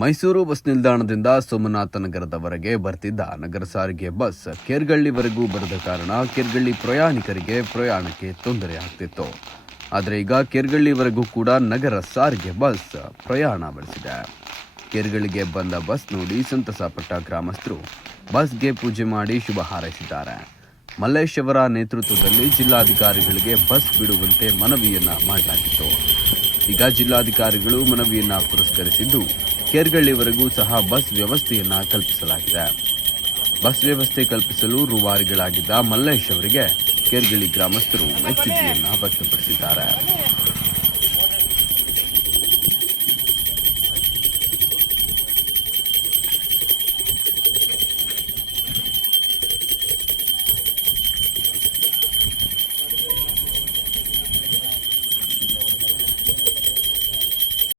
Mysuru bus ನಿಲ್ದಾಣದಿಂದ ಸೋಮನಾಥ ನಗರದವರೆಗೆ ಬರ್ತಿದ್ದ ನಗರ ಸಾರಿಗೆ ಬಸ್ ಕೇರ್ಗಳ್ಳಿವರೆಗೂ ಬರದ ಕಾರಣ ಕೇರ್ಗಳ್ಳಿ ಪ್ರಯಾಣಿಕರಿಗೆ ಪ್ರಯಾಣಕ್ಕೆ ತೊಂದರೆ ಆಗ್ತಿತ್ತು. ಆದರೆ ಈಗ ಕೇರ್ಗಳ್ಳಿವರೆಗೂ ಕೂಡ ನಗರ ಸಾರಿಗೆ ಬಸ್ ಪ್ರಯಾಣ ಬೆಳೆಸಿದೆ. ಕೇರ್ಗಳ್ಳಿಗೆ ಬಂದ ಬಸ್ ನೋಡಿ ಸಂತಸಪಟ್ಟ ಗ್ರಾಮಸ್ಥರು ಬಸ್ಗೆ ಪೂಜೆ ಮಾಡಿ ಶುಭ ಹಾರೈಸಿದ್ದಾರೆ. ಮಲ್ಲೇಶ್ ಅವರ ನೇತೃತ್ವದಲ್ಲಿ ಜಿಲ್ಲಾಧಿಕಾರಿಗಳಿಗೆ ಬಸ್ ಬಿಡುವಂತೆ ಮನವಿಯನ್ನ ಮಾಡಲಾಗಿತ್ತು. ಈಗ ಜಿಲ್ಲಾಧಿಕಾರಿಗಳು ಮನವಿಯನ್ನ ಪುರಸ್ಕರಿಸಿದ್ದು ಕೇರ್ಗಳ್ಳಿವರೆಗೂ ಸಹ ಬಸ್ ವ್ಯವಸ್ಥೆಯನ್ನ ಕಲ್ಪಿಸಲಾಗಿದೆ. ಬಸ್ ವ್ಯವಸ್ಥೆ ಕಲ್ಪಿಸಲು ರೂವಾರಿಗಳಾಗಿದ್ದ ಮಲ್ಲೇಶ್ ಅವರಿಗೆ ಕೇರ್ಗಳ್ಳಿ ಗ್ರಾಮಸ್ಥರು ಮೆಚ್ಚುಗೆಯನ್ನ ವ್ಯಕ್ತಪಡಿಸಿದ್ದಾರೆ.